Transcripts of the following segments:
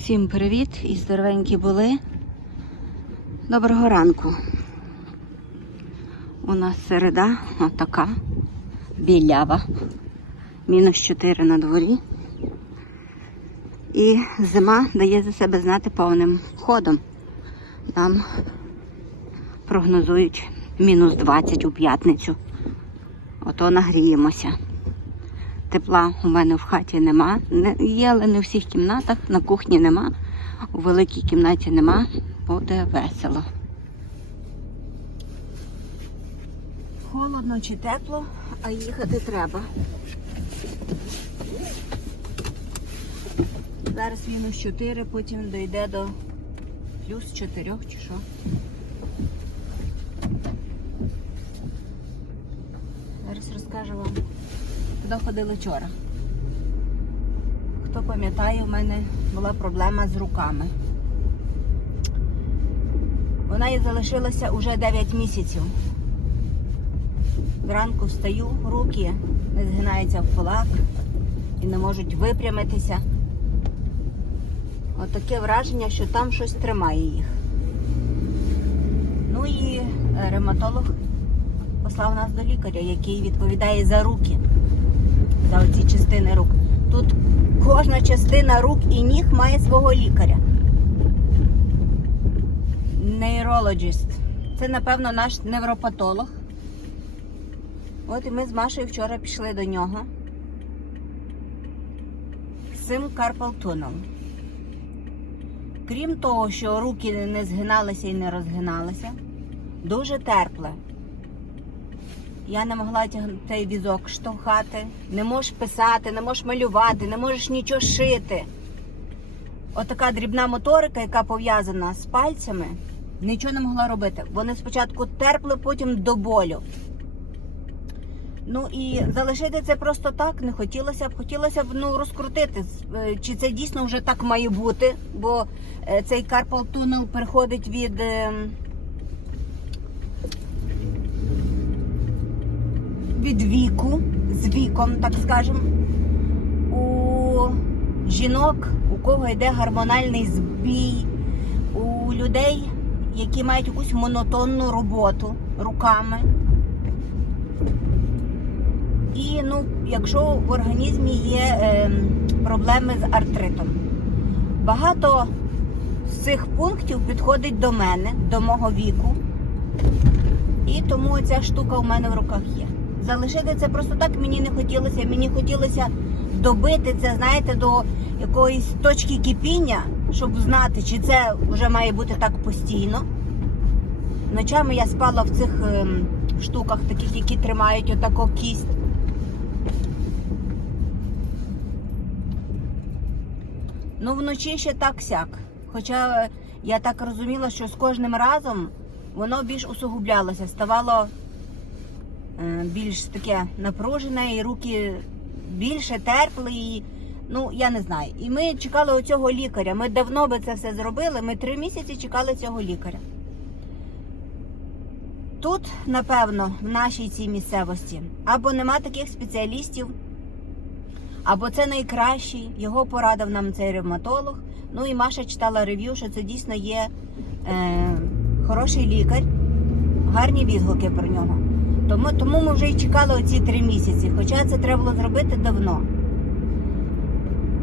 Всім привіт і здоровенькі були. Доброго ранку. У нас середа отака білява. Мінус 4 на дворі. І зима дає за себе знати повним ходом. Нам прогнозують мінус 20 у п'ятницю. Ото нагріємося. Тепла у мене в хаті нема. Не, є, але не в всіх кімнатах. На кухні нема. У великій кімнаті нема. Буде весело. Холодно чи тепло, а їхати треба. Зараз мінус 4, потім дійде до плюс 4 чи що. Зараз розкажу вам. Туди ходили вчора. Хто пам'ятає, у мене була проблема з руками. Вона і залишилася уже 9 місяців. Зранку встаю, руки не згинаються в кулак і не можуть випрямитися. От таке враження, що там щось тримає їх. Ну і е, ревматолог послав нас до лікаря, який відповідає за руки, за оці частини рук. Тут кожна частина рук і ніг має свого лікаря. Нейрологіст. Це, напевно, наш невропатолог. От і ми з Машею вчора пішли до нього. цим Carpal Крім того, що руки не згиналися і не розгиналися, дуже терпле. Я не могла цей візок штовхати, не можеш писати, не можеш малювати, не можеш нічого шити. Отака дрібна моторика, яка пов'язана з пальцями, нічого не могла робити. Вони спочатку терпли, потім до болю. Ну і залишити це просто так не хотілося б. Хотілося б ну, розкрутити, е, чи це дійсно вже так має бути, бо е, цей Carpal Tunnel переходить від. Від віку, з віком, так скажемо, у жінок, у кого йде гормональний збій, у людей, які мають якусь монотонну роботу руками. І ну, якщо в організмі є е, проблеми з артритом. Багато з цих пунктів підходить до мене, до мого віку. І тому ця штука у мене в руках є. Залишити це просто так мені не хотілося. Мені хотілося добити це, знаєте, до якоїсь точки кипіння, щоб знати, чи це вже має бути так постійно. Ночами я спала в цих ем, штуках, таких, які тримають отако кість. Ну, вночі ще так сяк. Хоча е, я так розуміла, що з кожним разом воно більш усугублялося, ставало більш таке напружене, і руки більше терпли. І, ну, я не знаю. І ми чекали оцього лікаря. Ми давно би це все зробили. Ми три місяці чекали цього лікаря. Тут, напевно, в нашій цій місцевості або нема таких спеціалістів, або це найкращий. Його порадив нам цей ревматолог. Ну і Маша читала рев'ю, що це дійсно є е, хороший лікар, гарні відгуки про нього. Тому, тому ми вже й чекали оці три місяці, хоча це треба було зробити давно.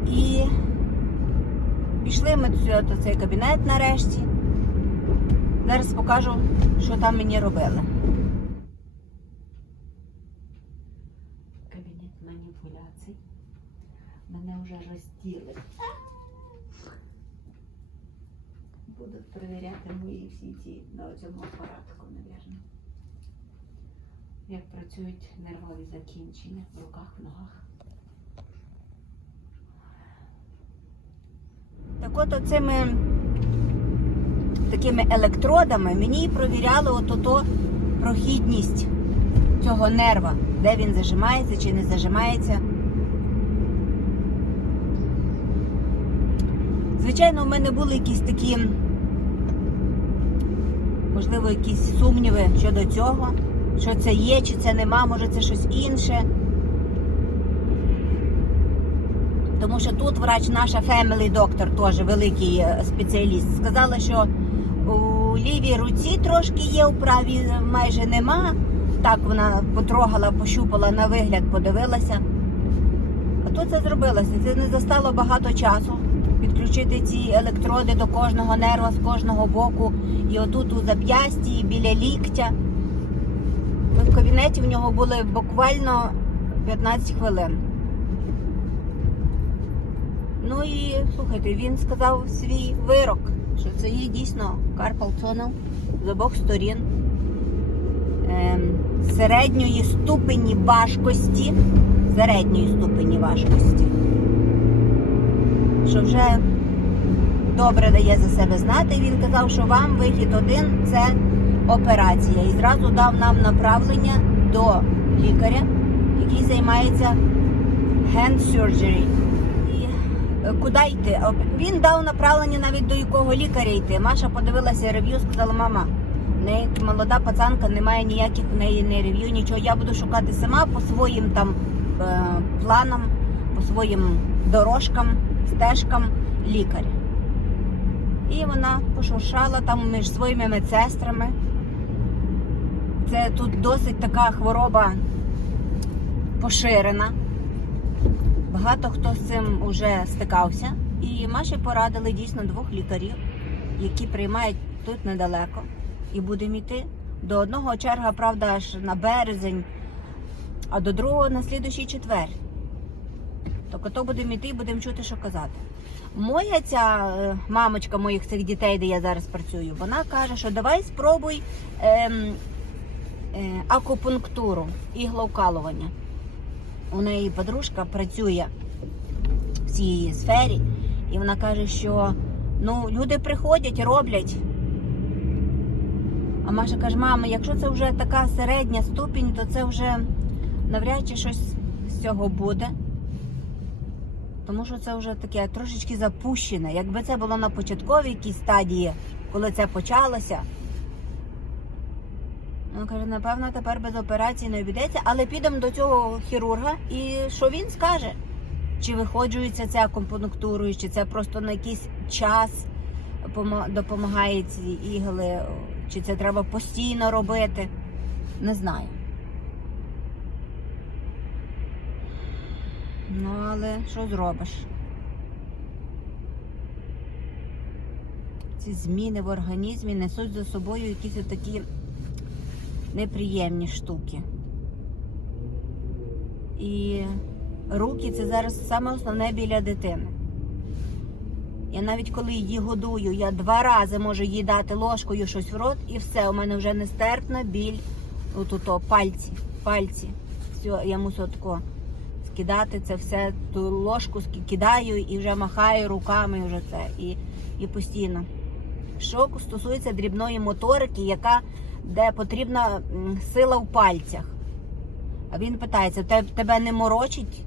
І пішли ми до цей кабінет нарешті. Зараз покажу, що там мені робили. Кабінет маніпуляцій. Мене вже розділи. Будуть перевіряти мої всі ці на цьому апаратку, мабуть. Як працюють нервові закінчення в руках, в ногах. Так от оцими такими електродами мені провіряли от-ото прохідність цього нерва, де він зажимається чи не зажимається. Звичайно, у мене були якісь такі, можливо, якісь сумніви щодо цього, що це є, чи це нема, може це щось інше. Тому що тут врач, наша family доктор, теж великий е, спеціаліст, сказала, що у лівій руці трошки є, у правій майже нема. Так вона потрогала, пощупала на вигляд, подивилася. А тут це зробилося. Це не застало багато часу. Підключити ці електроди до кожного нерва з кожного боку. І отут у зап'ясті, і біля ліктя. Ми в кабінеті в нього були буквально 15 хвилин. Ну і слухайте, він сказав свій вирок, що це є дійсно Carpal tunnel з обох сторін ем, середньої ступені важкості. Середньої ступені важкості. Що вже добре дає за себе знати. Він казав, що вам вихід один це операція. І зразу дав нам направлення до лікаря, який займається hand surgery. Е, куди йти? Він дав направлення навіть до якого лікаря йти. Маша подивилася рев'ю, сказала, мама, в неї молода пацанка, немає ніяких в неї не рев'ю, нічого. Я буду шукати сама по своїм там е, планам, по своїм дорожкам, стежкам лікаря. І вона пошуршала там між своїми медсестрами. Це тут досить така хвороба поширена. Багато хто з цим вже стикався. І Маші порадили дійсно двох лікарів, які приймають тут недалеко. І будемо йти. До одного черга, правда, аж на березень, а до другого на слідущий четвер. Тобто то будемо йти і будемо чути, що казати. Моя ця е, мамочка моїх цих дітей, де я зараз працюю, вона каже, що давай спробуй ем, акупунктуру, ігловкалування. У неї подружка працює в цій сфері, і вона каже, що ну, люди приходять, роблять. А Маша каже, мама, якщо це вже така середня ступінь, то це вже навряд чи щось з цього буде. Тому що це вже таке трошечки запущене. Якби це було на початковій якійсь стадії, коли це почалося. Він каже, напевно, тепер без операції не обійдеться, але підемо до цього хірурга і що він скаже? Чи виходжується це акупунктурою, чи це просто на якийсь час допомагає ці ігли, чи це треба постійно робити. Не знаю. Ну, але що зробиш? Ці зміни в організмі несуть за собою якісь такі неприємні штуки. І руки це зараз саме основне біля дитини. Я навіть коли її годую, я два рази можу їй дати ложкою щось в рот, і все, у мене вже нестерпна біль. Отут о, пальці, пальці. Все, я мушу тако скидати це все, ту ложку кидаю і вже махаю руками вже це. І, і постійно. Що стосується дрібної моторики, яка де потрібна сила в пальцях. А він питається: тебе не морочить?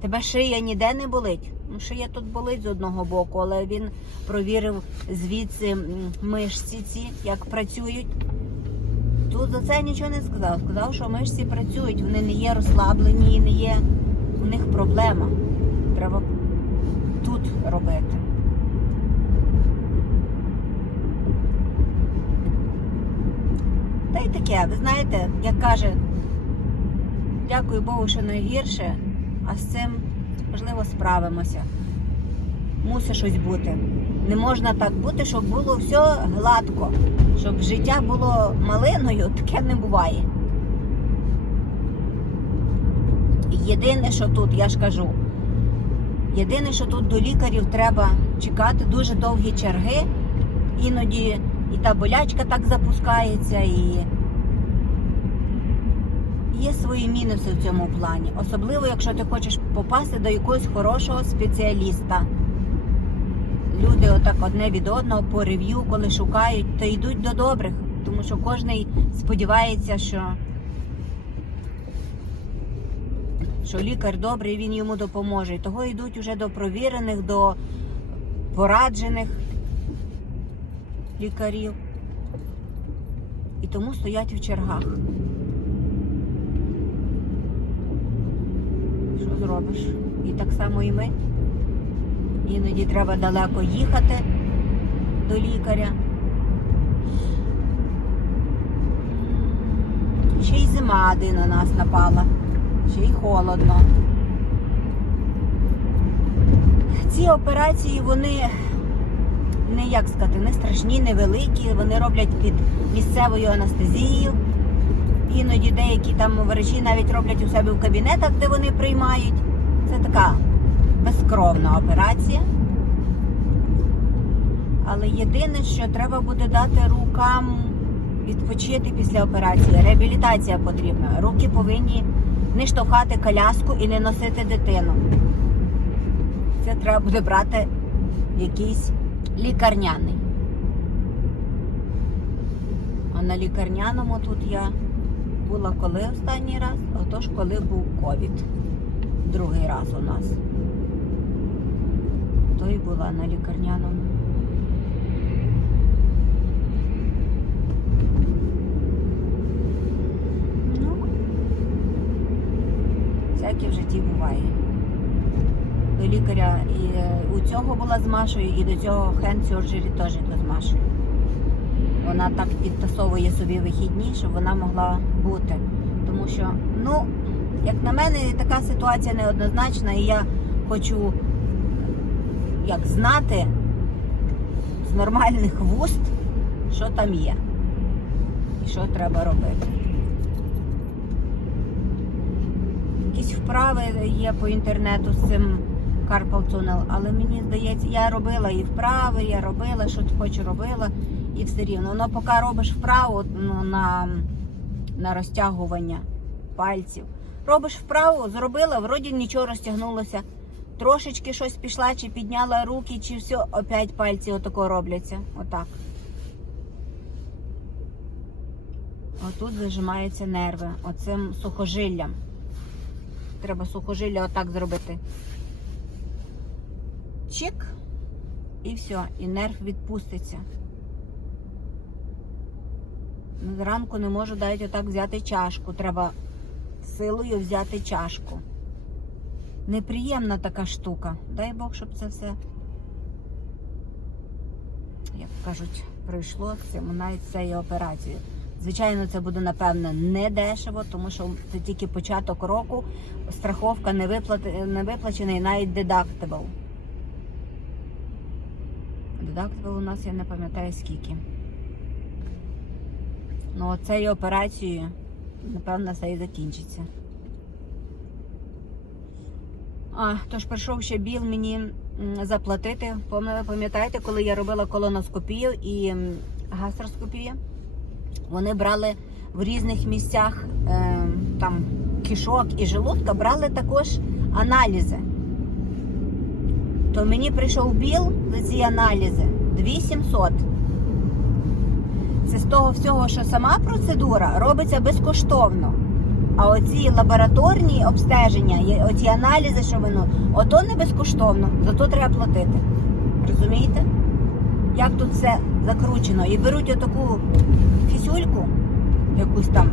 Тебе шия ніде не болить? Ну, шия тут болить з одного боку, але він провірив звідси мишці ці, як працюють. Тут за це нічого не сказав. Сказав, що мишці працюють, вони не є розслаблені і не є у них проблема. Треба тут робити. Й таке, ви знаєте, як каже, дякую Богу, що найгірше, а з цим можливо справимося. Мусить щось бути. Не можна так бути, щоб було все гладко, щоб життя було малиною, таке не буває. Єдине, що тут, я ж кажу, єдине, що тут до лікарів треба чекати дуже довгі черги, іноді і та болячка так запускається, і є свої мінуси в цьому плані. Особливо, якщо ти хочеш попасти до якогось хорошого спеціаліста. Люди отак одне від одного по рев'ю, коли шукають, то йдуть до добрих, тому що кожен сподівається, що, що лікар добрий, він йому допоможе. Того йдуть уже до провірених, до пораджених лікарів. І тому стоять в чергах. Що зробиш? І так само і ми. Іноді треба далеко їхати до лікаря. Ще й зима один на нас напала, ще й холодно. Ці операції, вони не як сказати, не страшні, не великі. Вони роблять під місцевою анестезією. Іноді деякі там врачі навіть роблять у себе в кабінетах, де вони приймають. Це така безкровна операція. Але єдине, що треба буде дати рукам відпочити після операції. Реабілітація потрібна. Руки повинні не штовхати коляску і не носити дитину. Це треба буде брати якийсь лікарняний. А на лікарняному тут я була коли останній раз? Отож, коли був ковід. Другий раз у нас. То і була на лікарняному. Ну, всяке в житті буває. Лікаря і е, у цього була з Машою, і до цього hand surgery теж йду з Машою. Вона так підтасовує собі вихідні, щоб вона могла бути. Тому що, ну, як на мене, така ситуація неоднозначна, і я хочу як знати з нормальних вуст, що там є і що треба робити. Якісь вправи є по інтернету з цим Carpal Tunnel, але мені здається, я робила і вправи, я робила, що хочу робила, і все рівно. Ну, поки робиш вправу ну, на, на розтягування пальців. Робиш вправу, зробила, вроді нічого розтягнулося. Трошечки щось пішла, чи підняла руки, чи все, опять пальці отако робляться. Отак. Отут зажимаються нерви, оцим сухожиллям. Треба сухожилля отак зробити. Чик. І все, і нерв відпуститься. Зранку не можу навіть отак взяти чашку. Треба силою взяти чашку. Неприємна така штука. Дай Бог, щоб це все, як кажуть, пройшло цим навіть цією операцією. Звичайно, це буде, напевно, не дешево, тому що це тільки початок року, страховка не, виплати, не виплачена і навіть дедактибл. Дедактибл у нас я не пам'ятаю скільки. Ну, цією операцією, напевно, все і закінчиться. А, тож прийшов ще біл мені заплатити. Пам'ятаєте, коли я робила колоноскопію і гастроскопію? Вони брали в різних місцях е, там кишок і желудка, брали також аналізи. То мені прийшов біл за ці аналізи 2700. Це з того всього, що сама процедура робиться безкоштовно. А оці лабораторні обстеження, оці аналізи, що воно, ото не безкоштовно, зато треба платити. Розумієте? Як тут все закручено? І беруть отаку фісюльку, якусь там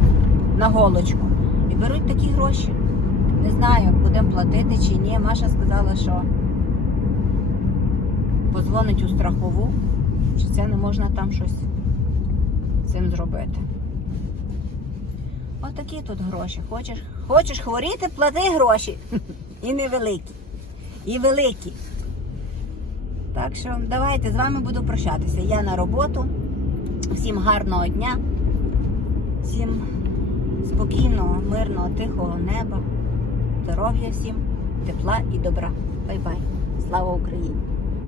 на голочку, і беруть такі гроші. Не знаю, будемо платити чи ні. Маша сказала, що позвонить у страхову, чи це не можна там щось цим зробити. Отакі тут гроші. Хочеш, хочеш хворіти, плати гроші. І невеликі. І великі. Так що давайте з вами буду прощатися. Я на роботу. Всім гарного дня, всім спокійного, мирного, тихого неба, здоров'я всім, тепла і добра. Бай-бай. Слава Україні!